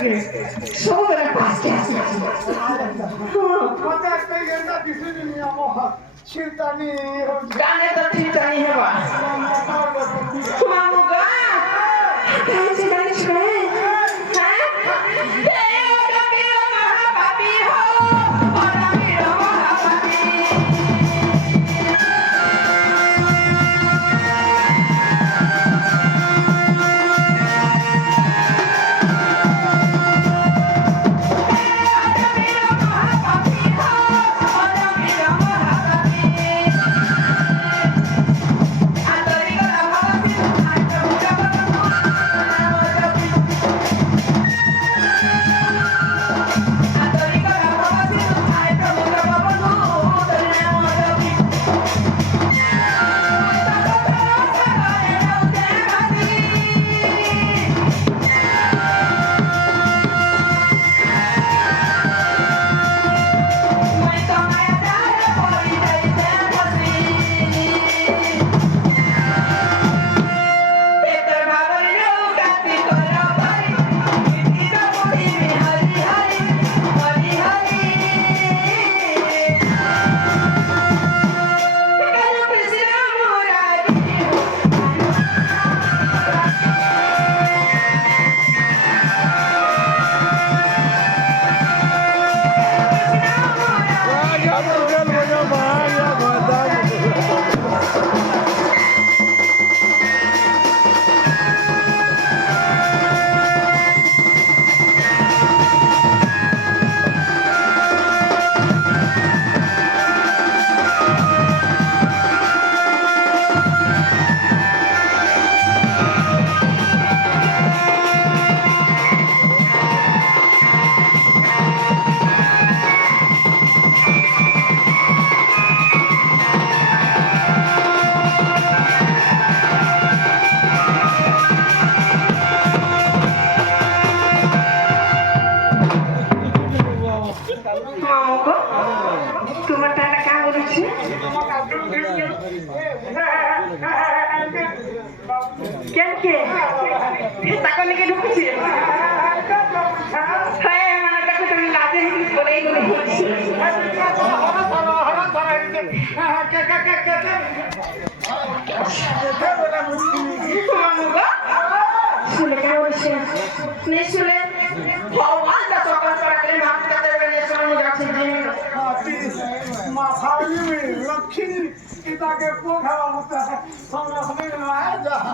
সমুদ্রের পাশে গানে তো ঠিক জানি হেবা মামুগা কাছে জানিস রে হ্যাঁ দেওটা বীর মহাপাপী হো ওরা বীর মহাপাপী তোমার টাকা কাম করেছি কেন কে টাকা নিয়ে ঢুকছি হ্যাঁ মানে টাকা তুমি লাজে বলে এইগুলো বলছি শুনে কেন বলছে শুনে ভগবান का सौगंध करके माफ कर दे मैंने सुन जाती है माथा में लक्ष्मी पिता के पोखरा होता है हम लोग नहीं